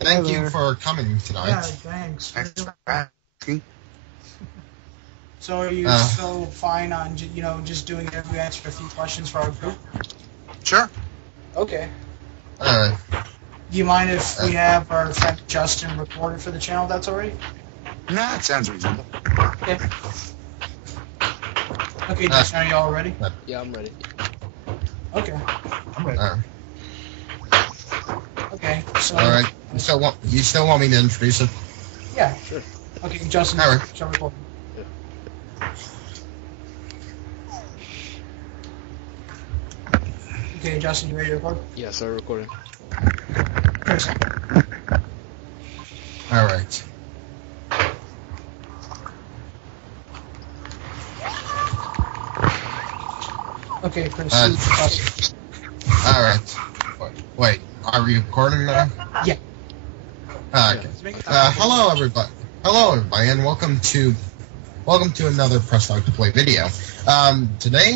Thank you for coming tonight. Yeah, thanks. Thanks for asking. So are you still fine on, just doing every answer a few questions for our group? Sure. Okay. Alright. Do you mind if we have our friend Justin recorded for the channel? That's all right? Nah, it sounds reasonable. Okay. Okay, Justin, are you all ready? Yeah, I'm ready. Okay. I'm ready. Okay, so... Alright. You still want me to introduce it? Yeah. Sure. Okay, Justin, All right. start recording. Okay, Justin, you ready to record? Yeah, start recording. Chris. Alright. Okay, Chris. Alright. Wait, are we recording now? Yeah. Okay. Hello everybody, and welcome to another Press Start to Play video. Today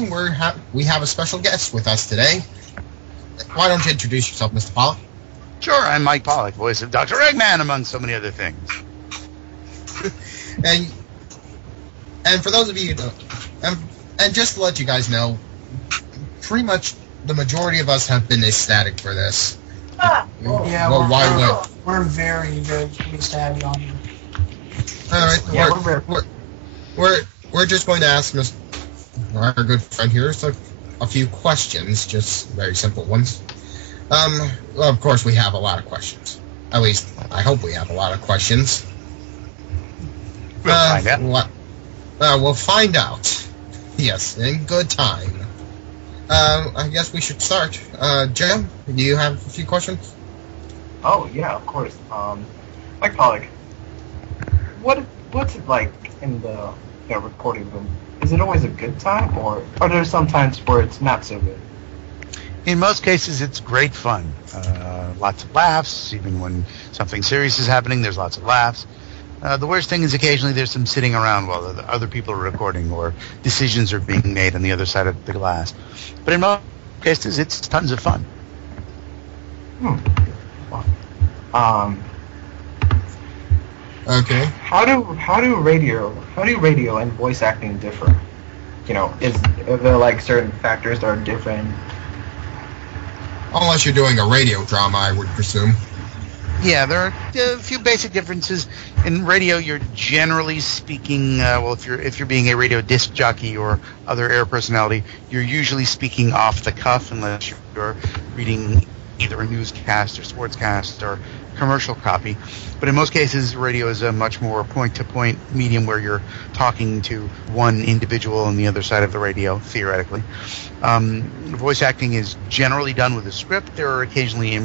we have a special guest with us today. Why don't you introduce yourself, Mr. Pollock? Sure, I'm Mike Pollock, voice of Dr. Eggman, among so many other things. and for those of you who don't, and just to let you guys know, pretty much the majority of us have been ecstatic for this. Yeah, well, we're very, very pleased to have you on here. All right, we're just going to ask our good friend here a few questions, just very simple ones. Well, of course, we have a lot of questions. At least, I hope we have a lot of questions. We'll find out. We'll find out. Yes, in good time. I guess we should start. Jim, do you have a few questions? Oh, yeah, of course. Mike Pollock, what's it like in the recording room? Is it always a good time, or are there some times where it's not so good? In most cases, it's great fun. Lots of laughs. Even when something serious is happening, there's lots of laughs. The worst thing is occasionally there's some sitting around while the other people are recording or decisions are being made on the other side of the glass. But in most cases, it's tons of fun. Okay. How do radio and voice acting differ? Are there like certain factors that are different? Unless you're doing a radio drama, I would presume. Yeah, there are a few basic differences. In radio, you're generally speaking, if you're being a radio disc jockey or other air personality, you're usually speaking off the cuff unless you're reading either a newscast or sportscast or commercial copy. But in most cases, radio is a much more point-to-point medium where you're talking to one individual on the other side of the radio, theoretically. Voice acting is generally done with a script. There are occasional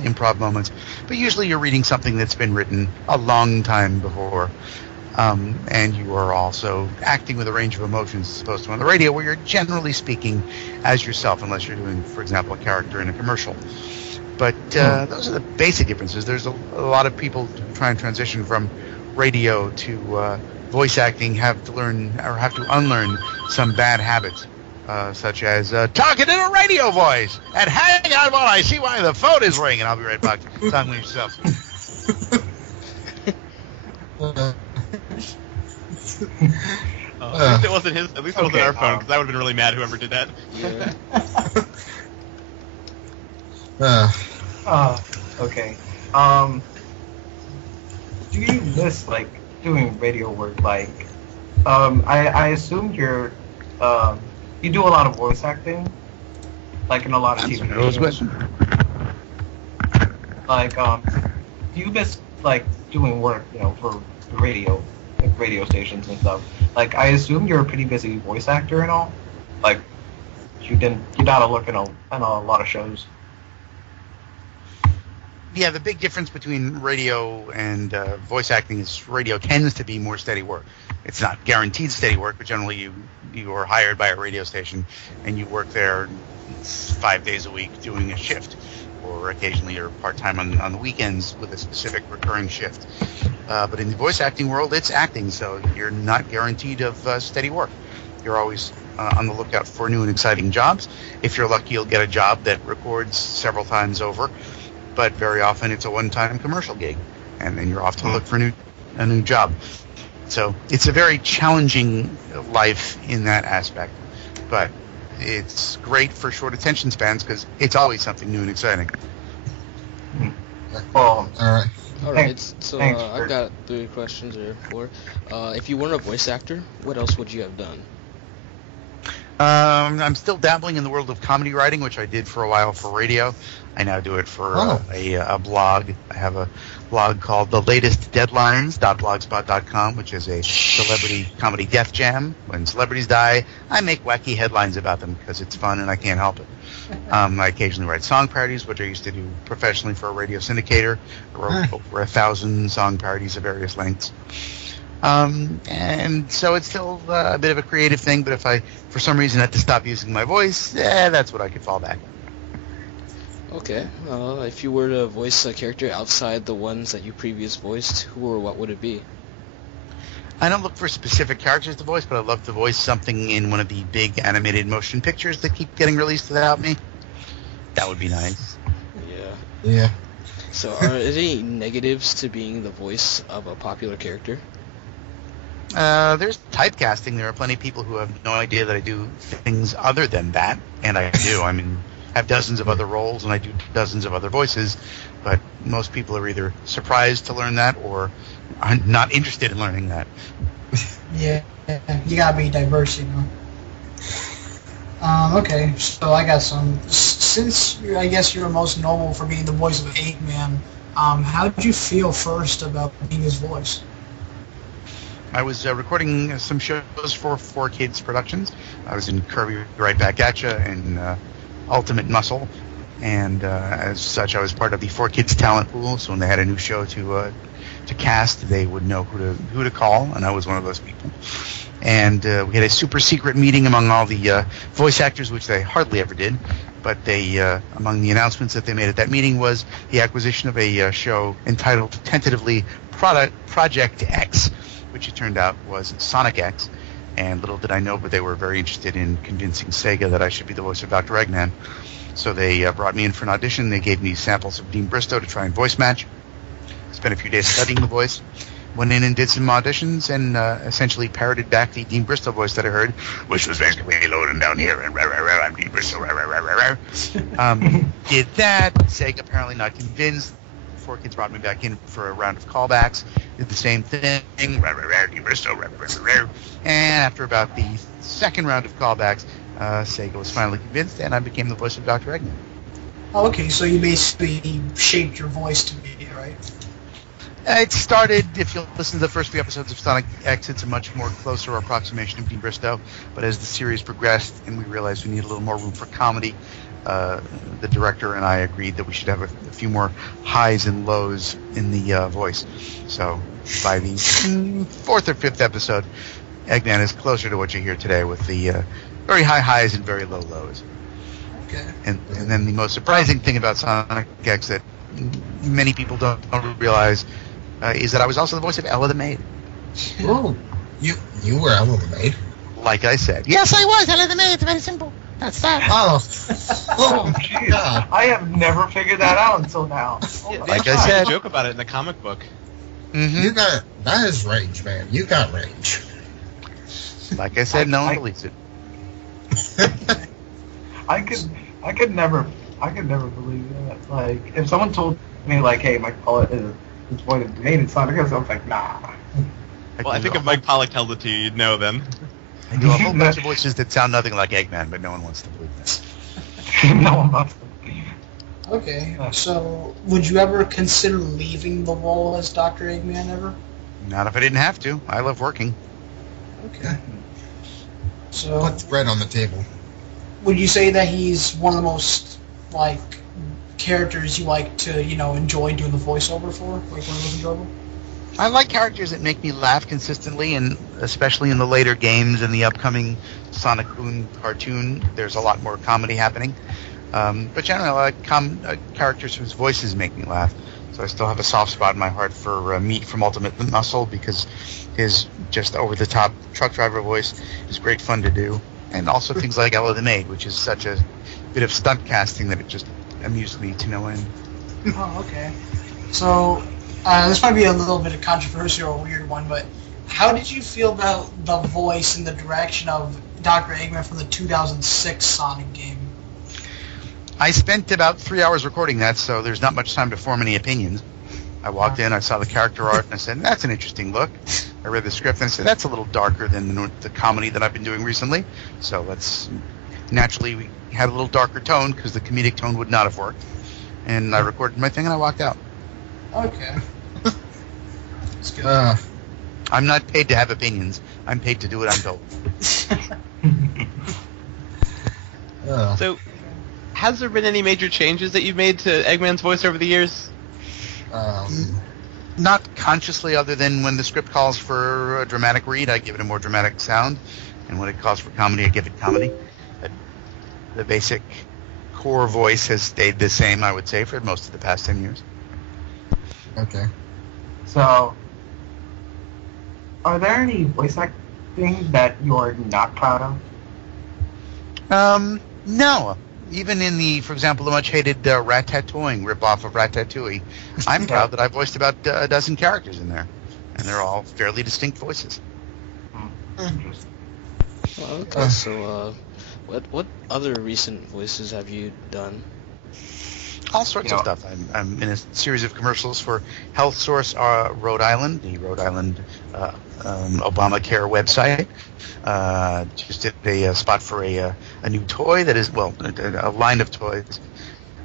improv moments, but usually you're reading something that's been written a long time before. And you are also acting with a range of emotions as opposed to on the radio where you're generally speaking as yourself unless you're doing, for example, a character in a commercial. But those are the basic differences. There's a lot of people who try and transition from radio to voice acting have to unlearn some bad habits, such as talking in a radio voice and hang on while I see why the phone is ringing. I'll be right back. Talk with yourself. At least it wasn't his. At least it wasn't our phone, because I would have been really mad whoever did that. Yeah. Okay. Do you miss doing radio work? I assume you do a lot of voice acting, in a lot of TV shows. Do you miss doing work, for the radio stations and stuff? I assume you're a pretty busy voice actor and all. You gotta look in a lot of shows. Yeah, the big difference between radio and voice acting is radio tends to be more steady work. It's not guaranteed steady work, but generally you are hired by a radio station and you work there 5 days a week doing a shift, or occasionally you're part-time on the weekends with a specific recurring shift. But in the voice acting world, it's acting, so you're not guaranteed of steady work. You're always on the lookout for new and exciting jobs. If you're lucky, you'll get a job that records several times over. but very often it's a one-time commercial gig, and then you're off to look for a new job. So it's a very challenging life in that aspect, but it's great for short attention spans because it's always something new and exciting. Well, All right. So I've got 3 questions or 4. If you weren't a voice actor, what else would you have done? I'm still dabbling in the world of comedy writing, which I did for a while for radio. I now do it for a blog. I have a blog called thelatestdeadlines.blogspot.com, which is a celebrity comedy death jam. When celebrities die, I make wacky headlines about them because it's fun and I can't help it. I occasionally write song parodies, which I used to do professionally for a radio syndicator. I wrote over 1,000 song parodies of various lengths. And so it's still a bit of a creative thing, but if I, for some reason, had to stop using my voice, that's what I could fall back on. Okay. If you were to voice a character outside the ones that you previously voiced, who or what would it be? I don't look for specific characters to voice, but I'd love to voice something in one of the big animated motion pictures that keep getting released without me. That would be nice. Yeah. So are there any negatives to being the voice of a popular character? There's typecasting. There are plenty of people who have no idea that I do things other than that, and I do. I mean, I have dozens of other roles, and I do dozens of other voices, but most people are either surprised to learn that or are not interested in learning that. Yeah, you gotta be diverse, you know. Okay, so I got some. Since I guess you're most notable for being the voice of Eggman, how did you feel first about being his voice? I was recording some shows for 4Kids Productions. I was in Kirby Right Back At Ya and Ultimate Muscle, and as such, I was part of the 4Kids talent pool. So when they had a new show to cast, they would know who to call, and I was one of those people. And we had a super secret meeting among all the voice actors, which they hardly ever did. But they, among the announcements that they made at that meeting was the acquisition of a show entitled tentatively Project X, which it turned out was Sonic X. And little did I know, but they were very interested in convincing Sega that I should be the voice of Dr. Eggman. So they brought me in for an audition. They gave me samples of Dean Bristow to try and voice match. Spent a few days studying the voice. Went in and did some auditions and essentially parroted back the Dean Bristow voice that I heard, which was basically low and down here, and I'm Dean Bristow. Did that. Sega apparently not convinced. 4Kids brought me back in for a round of callbacks. Did the same thing. Dean Bristow. And after about the second round of callbacks, Sega was finally convinced, and I became the voice of Dr. Eggman. Oh, okay, so you basically shaped your voice to be, right? It started, if you'll listen to the first few episodes of Sonic X, it's a much more closer approximation of Dean Bristow. But as the series progressed and we realized we needed a little more room for comedy, the director and I agreed that we should have a few more highs and lows in the voice. So by the 4th or 5th episode, Eggman is closer to what you hear today with the very high highs and very low lows. Okay. And then the most surprising thing about Sonic X that many people don't realize is that I was also the voice of Ella the Maid. Oh, you were Ella the Maid? Like I said. Yes, I was Ella the Maid. It's very simple. That's that. Oh, jeez. God. I have never figured that out until now. Like I said. Joke about it in the comic book. Mm-hmm. That is range, man. You got range. Like I said, no one believes it. I could never believe that. Like, if someone told me, like, hey, Mike Pollock is voice of Maid in Sonic X, I was like, nah. Well, I think if Mike Pollock told it to you, you'd know then. I do a whole bunch of voices that sound nothing like Eggman, but no one wants to believe that. No one wants to believe. Okay, so would you ever consider leaving the role as Dr. Eggman ever? Not if I didn't have to. I love working. Okay. So Put the bread on the table. would you say that he's one of the most, like, characters you like to, enjoy doing the voiceover for? Like, one of those enjoyable? I like characters that make me laugh consistently, and especially in the later games and the upcoming Sonic Boom cartoon, there's a lot more comedy happening. But generally, I like characters whose voices make me laugh. So I still have a soft spot in my heart for Meat from Ultimate Muscle, because his just over-the-top truck driver voice is great fun to do. And also things like Ella the Maid, which is such a bit of stunt casting that it just amused me to no end. Oh, okay. So, this might be a little bit of controversial or weird one, but how did you feel about the voice and the direction of Dr. Eggman from the 2006 Sonic game? I spent about 3 hours recording that, so there's not much time to form any opinions. I walked in, I saw the character art, and I said, that's an interesting look. I read the script, and I said, that's a little darker than the comedy that I've been doing recently. So naturally, we had a little darker tone, because the comedic tone would not have worked. And I recorded my thing, and I walked out. Okay. That's good. I'm not paid to have opinions. I'm paid to do what I'm told. So, has there been any major changes that you've made to Eggman's voice over the years? Not consciously, other than when the script calls for a dramatic read, I give it a more dramatic sound. And when it calls for comedy, I give it comedy. The basic core voice has stayed the same, I would say, for most of the past 10 years. Okay. So, are there any voice acting that you're not proud of? No. Even in for example, the much hated Ratatouille ripoff of Ratatouille, I'm proud that I voiced about a dozen characters in there, and they're all fairly distinct voices. Interesting. Well, okay, so what other recent voices have you done? All sorts of stuff. I'm in a series of commercials for Health Source Rhode Island, the Rhode Island Obamacare website. Just did a spot for a new toy that is, a line of toys.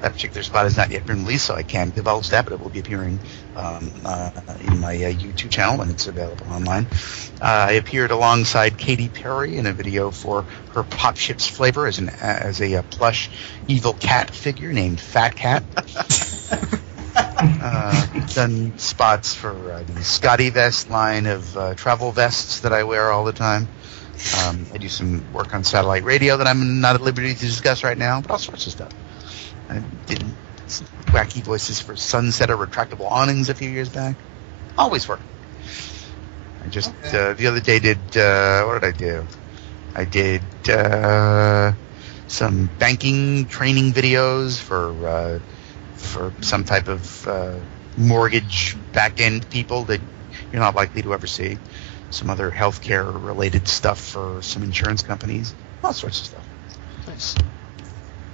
That particular spot has not yet been released, so I can't divulge that, but it will be appearing in my YouTube channel when it's available online. I appeared alongside Katy Perry in a video for her Pop Chips flavor as a plush evil cat figure named Fat Cat. Done spots for the Scotty Vest line of travel vests that I wear all the time. I do some work on satellite radio that I'm not at liberty to discuss right now, but all sorts of stuff. I did some wacky voices for Sunsetter retractable awnings a few years back. Always work. I just the other day did what did I do? I did some banking training videos for some type of mortgage back end people that you're not likely to ever see. Some other healthcare related stuff for some insurance companies. All sorts of stuff. Nice.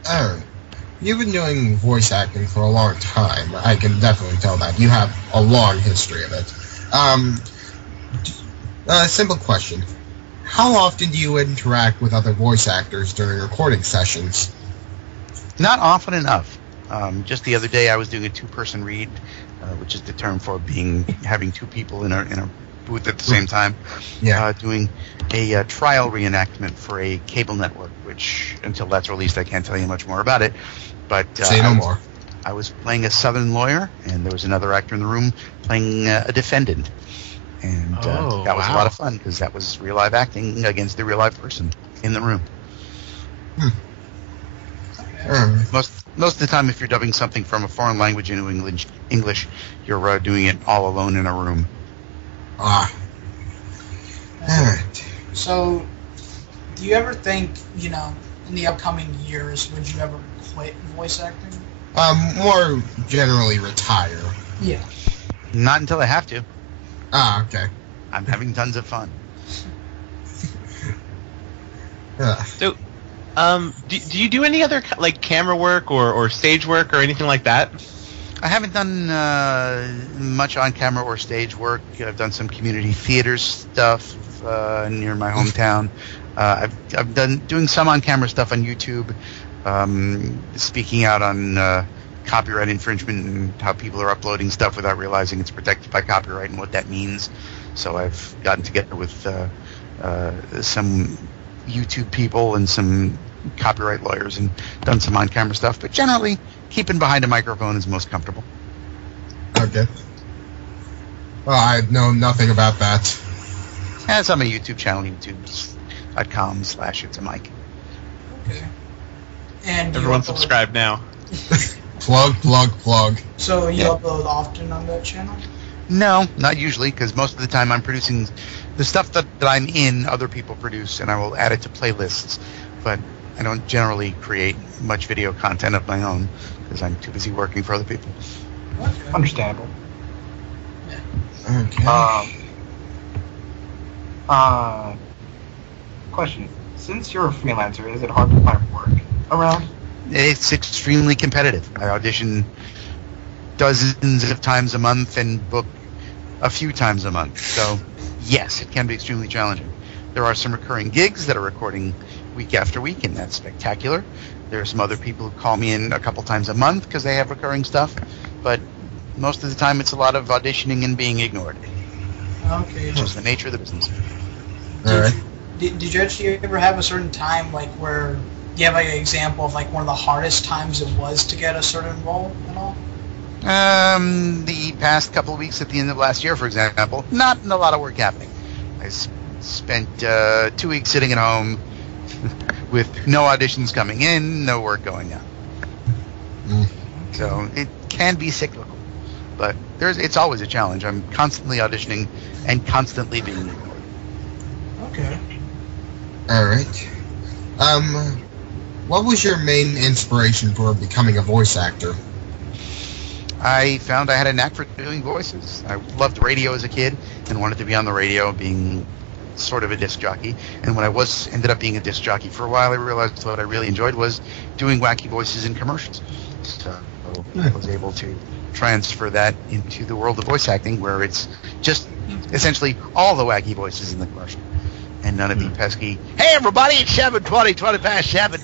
Aaron, you've been doing voice acting for a long time. I can definitely tell that. You have a long history of it. Simple question. How often do you interact with other voice actors during recording sessions? Not often enough. Just the other day I was doing a two-person read, which is the term for having two people in a booth at the same time. Yeah. Doing a trial reenactment for a cable network, which until that's released I can't tell you much more about it. But say no more. I was playing a Southern lawyer, and there was another actor in the room playing a defendant. And that was a lot of fun because that was real live acting against the real live person in the room. Most of the time, if you're dubbing something from a foreign language into English, you're doing it all alone in a room. So, do you ever think, in the upcoming years, would you ever quit voice acting? More generally retire. Yeah. Not until I have to. Okay. I'm having tons of fun. So, do you do any other camera work or stage work or anything like that? I haven't done much on camera or stage work. I've done some community theater stuff near my hometown. I've doing some on camera stuff on YouTube, speaking out on copyright infringement and how people are uploading stuff without realizing it's protected by copyright and what that means. So I've gotten together with some YouTube people and some copyright lawyers and done some on-camera stuff. But generally, keeping behind a microphone is most comfortable. Okay. Well, I know nothing about that. It's on my YouTube channel, youtube.com/itsamic. Okay. And Everyone subscribe now. Plug. So you upload often on that channel? No, not usually, because most of the time I'm producing the stuff that I'm in, other people produce, and I will add it to playlists. But I don't generally create much video content of my own because I'm too busy working for other people. Okay. Understandable. Okay. Question. Since you're a freelancer, is it hard to find work around? It's extremely competitive. I audition dozens of times a month and book a few times a month. So, yes, it can be extremely challenging. There are some recurring gigs that are recording week after week, and that's spectacular. There are some other people who call me in a couple times a month because they have recurring stuff, but most of the time it's a lot of auditioning and being ignored. Okay. It's just the nature of the business. All right. Did you actually ever have a certain time, like, where you have like an example of like one of the hardest times it was to get a certain role and all? The past couple of weeks at the end of last year, for example, not a lot of work happening. I spent 2 weeks sitting at home with no auditions coming in, no work going out. So it can be cyclical, but it's always a challenge. I'm constantly auditioning and constantly being ignored. Okay. All right. What was your main inspiration for becoming a voice actor? I found I had a knack for doing voices. I loved radio as a kid and wanted to be on the radio, being sort of a disc jockey. And when I ended up being a disc jockey for a while, I realized what I really enjoyed was doing wacky voices in commercials. So I was able to transfer that into the world of voice acting, where it's just essentially all the wacky voices in the commercial, and none of the pesky, "Hey everybody, it's 7:20, 20 past 7."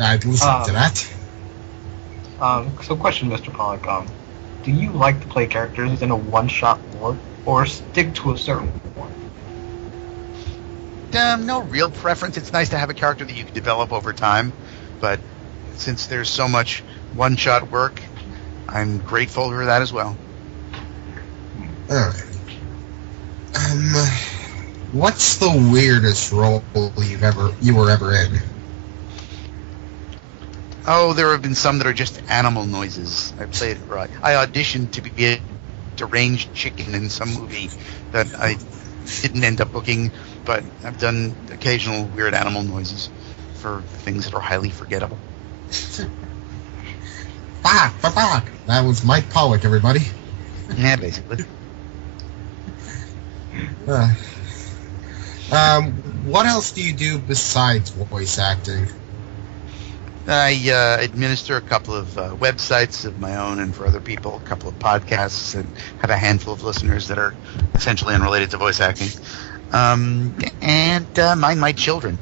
I'd listen to that. So question, Mr. Pollock, do you like to play characters in a one-shot work, or stick to a certain one? No real preference. It's nice to have a character that you can develop over time, but since there's so much one-shot work, I'm grateful for that as well. All right. What's the weirdest role you were ever in? Oh, there have been some that are just animal noises. I auditioned to be a deranged chicken in some movie that I didn't end up booking, but I've done occasional weird animal noises for things that are highly forgettable. That was Mike Pollock, everybody. Yeah, basically. What else do you do besides voice acting? I administer a couple of websites of my own and for other people, a couple of podcasts, and have a handful of listeners that are essentially unrelated to voice acting. And mind my children.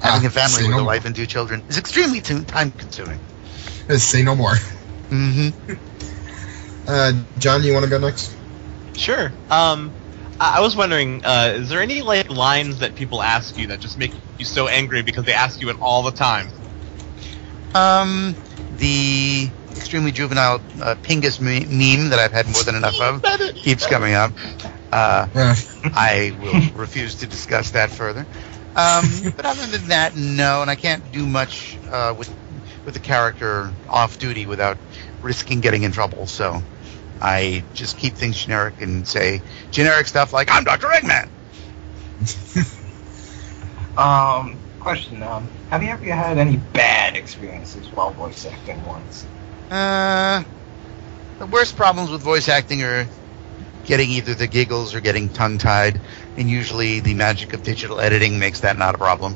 Having a family with a wife and 2 children is extremely time-consuming. Say no more. Mm-hmm. John, you want to go next? Sure. I was wondering, is there any like lines that people ask you that just make you so angry because they ask you it all the time? The extremely juvenile Pingus meme that I've had more than enough of keeps coming up. I will refuse to discuss that further. But other than that, no, and I can't do much with the character off duty without risking getting in trouble. So I just keep things generic and say generic stuff like, "I'm Dr. Eggman." Question, have you ever had any bad experiences while voice acting once? The worst problems with voice acting are getting either the giggles or getting tongue-tied, and usually the magic of digital editing makes that not a problem.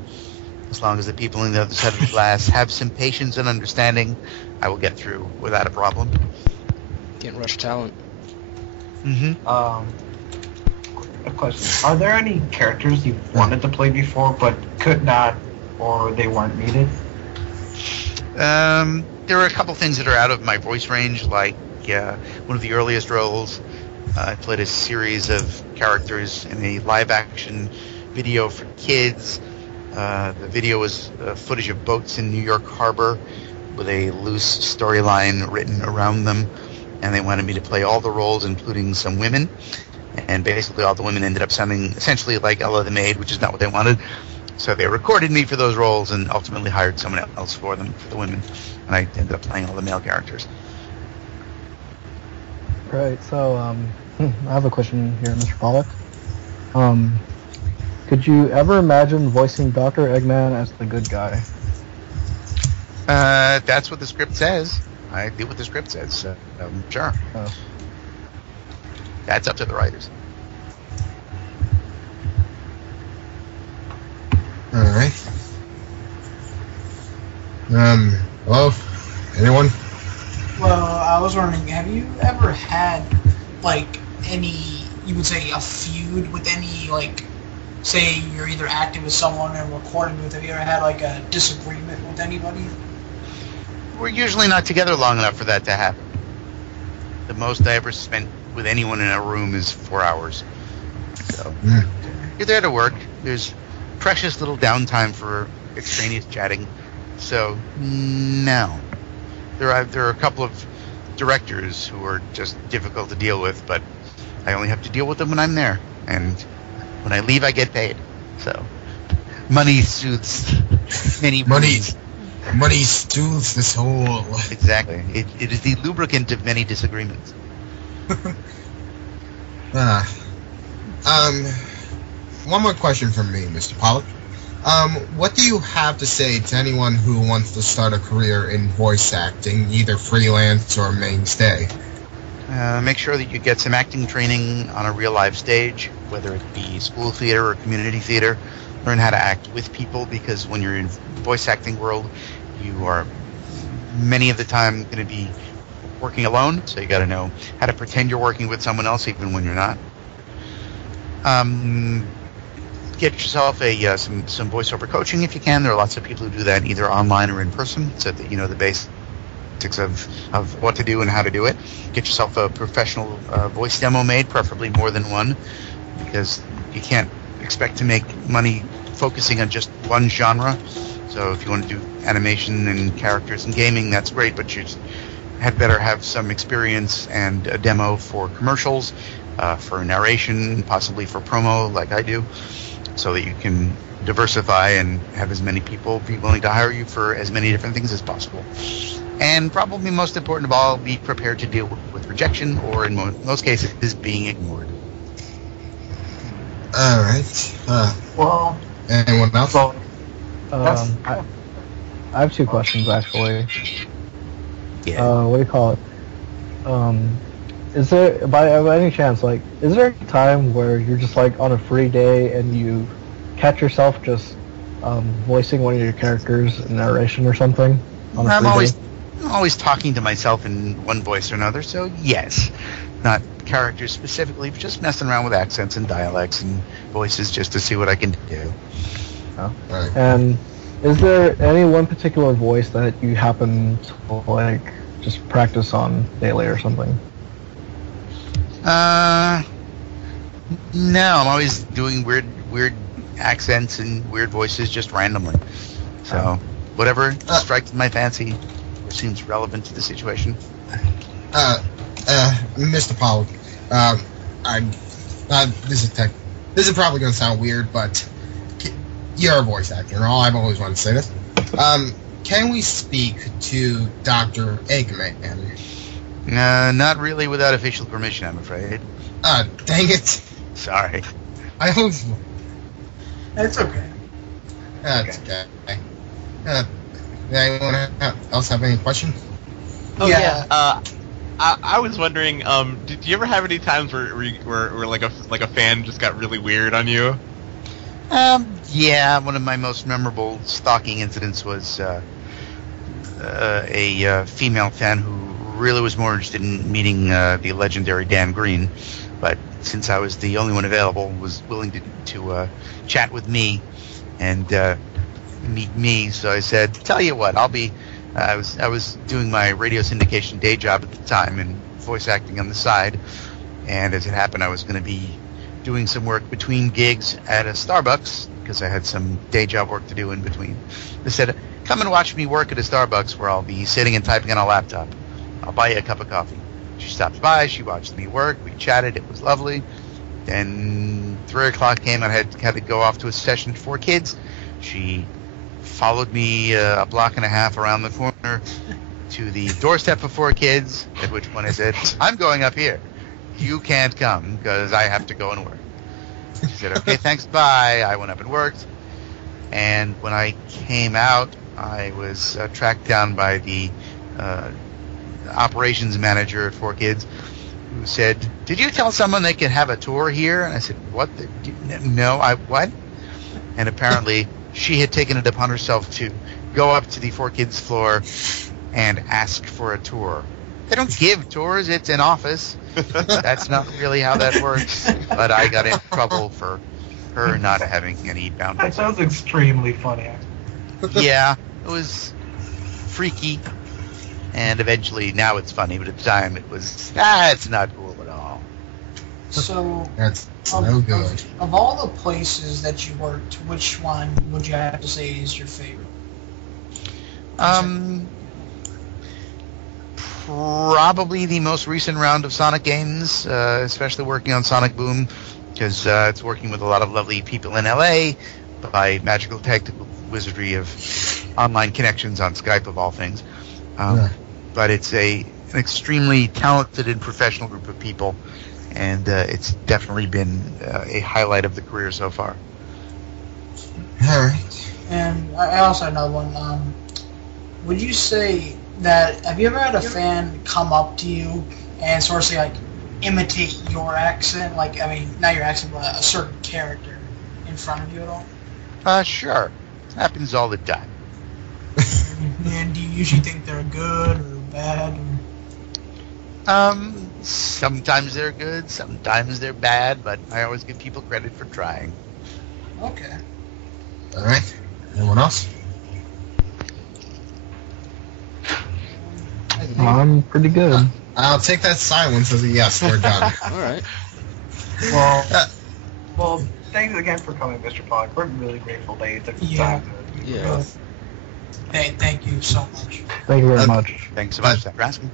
As long as the people on the other side of the glass have some patience and understanding, I will get through without a problem. Can't rush talent. Mm-hmm. A question. Are there any characters you wanted to play before but could not, or they weren't needed? There are a couple things that are out of my voice range, like one of the earliest roles. I played a series of characters in a live-action video for kids. The video was footage of boats in New York Harbor with a loose storyline written around them, and they wanted me to play all the roles, including some women. And basically all the women ended up sounding essentially like Ella the Maid, which is not what they wanted. So they recorded me for those roles and ultimately hired someone else for them, for the women. And I ended up playing all the male characters. Right, so I have a question here, Mr. Pollock. Could you ever imagine voicing Dr. Eggman as the good guy? That's what the script says. I do what the script says, so sure. Oh. That's up to the writers. All right. Hello? Anyone? Well, I was wondering, have you ever had, like, any, you would say, a feud with any, like, say you're either acting with someone and recording with, have you ever had, like, a disagreement with anybody? We're usually not together long enough for that to happen. The most I ever spent with anyone in a room is 4 hours. So, you're there to work. There's precious little downtime for extraneous chatting. So, no. There are a couple of directors who are just difficult to deal with, but I only have to deal with them when I'm there. And when I leave, I get paid. So, money soothes many wounds. Money soothes the soul. Exactly. It is the lubricant of many disagreements. One more question from me, Mr. Pollock. What do you have to say to anyone who wants to start a career in voice acting, either freelance or mainstay? Make sure that you get some acting training on a real live stage, whether it be school theater or community theater. Learn how to act with people, because when you're in voice acting world, you are many of the time going to be working alone, so you got to know how to pretend you're working with someone else even when you're not. Get yourself some voiceover coaching if you can. There are lots of people who do that either online or in person, so that you know the basics of what to do and how to do it. Get yourself a professional voice demo made, preferably more than one, because you can't expect to make money focusing on just one genre. So if you want to do animation and characters and gaming, that's great, but you had better have some experience and a demo for commercials, for narration, possibly for promo like I do, so that you can diversify and have as many people be willing to hire you for as many different things as possible. And probably most important of all, be prepared to deal with rejection, or in most cases, is being ignored. All right. Well, anyone else? well, I have two questions, actually. Yeah. What do you call it? Is there, by any chance, like, is there a time where you're just, like, on a free day and you catch yourself just voicing one of your characters in narration or something? I'm always talking to myself in one voice or another, so yes. Not characters specifically, but just messing around with accents and dialects and voices just to see what I can do. Oh. Right. And is there any one particular voice that you happen to, like, just practice on daily or something? No, I'm always doing weird accents and weird voices just randomly. So, whatever strikes my fancy or seems relevant to the situation. Mr. Pollock, this is probably going to sound weird, but you're a voice actor, and I've always wanted to say this. Can we speak to Dr. Eggman? Not really without official permission, I'm afraid. Dang it. Sorry. I hope... It's okay. That's okay. Anyone else have any questions? Oh Yeah. yeah. I was wondering, did you ever have any times where like a fan just got really weird on you? Yeah, one of my most memorable stalking incidents was a female fan who really was more interested in meeting the legendary Dan Green, but since I was the only one available, was willing to chat with me and meet me. So I said, "Tell you what, I was doing my radio syndication day job at the time and voice acting on the side, and as it happened, I was going to be doing some work between gigs at a Starbucks because I had some day job work to do in between. They said, come and watch me work at a Starbucks where I'll be sitting and typing on a laptop. I'll buy you a cup of coffee." She stopped by, she watched me work, we chatted, it was lovely. Then 3 o'clock came and I had to go off to a session for kids. She followed me a block and a half around the corner to the doorstep of 4 kids, at which point I said, "I'm going up here. You can't come because I have to go and work." She said, okay, thanks, bye. I went up and worked. And when I came out, I was tracked down by the operations manager at 4Kids, who said, did you tell someone they could have a tour here? And I said, what? No, what? And apparently she had taken it upon herself to go up to the 4Kids floor and ask for a tour. They don't give tours, it's an office. That's not really how that works. But I got in trouble for her not having any That boundaries. sounds extremely funny. Yeah, it was freaky. And eventually, now it's funny, but at the time it was, it's not cool at all. So, That's no good. of all the places that you worked, which one would you have to say is your favorite? Probably the most recent round of Sonic games, especially working on Sonic Boom, because it's working with a lot of lovely people in LA by magical technical wizardry of online connections on Skype of all things. But it's an extremely talented and professional group of people, and it's definitely been a highlight of the career so far. All right. And I also had another one. Would you say that, have you ever had a fan come up to you and sort of say, like, imitate your accent? Like, I mean, not your accent, but a certain character in front of you at all? Sure. Happens all the time. And do you usually think they're good or bad? Sometimes they're good, sometimes they're bad, but I always give people credit for trying. Okay. All right. Anyone else? I think, I'm pretty good. I'll take that silence as a yes. We're done. All right. Well, thanks again for coming, Mr. Pollock. We're really grateful that you took the Yeah. time to do Yeah. this. thank you so much. Thank you very much. Thanks so much for asking.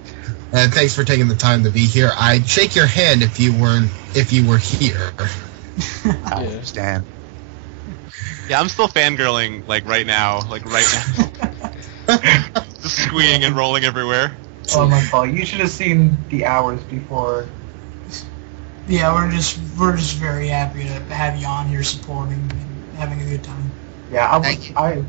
And thanks for taking the time to be here. I'd shake your hand if you were here. I understand. Yeah, I'm still fangirling, like, right now. Just squeeing and rolling everywhere. Oh my God! You should have seen the hours before. Yeah, we're just very happy to have you on here supporting and having a good time. Yeah, Thank you. All right.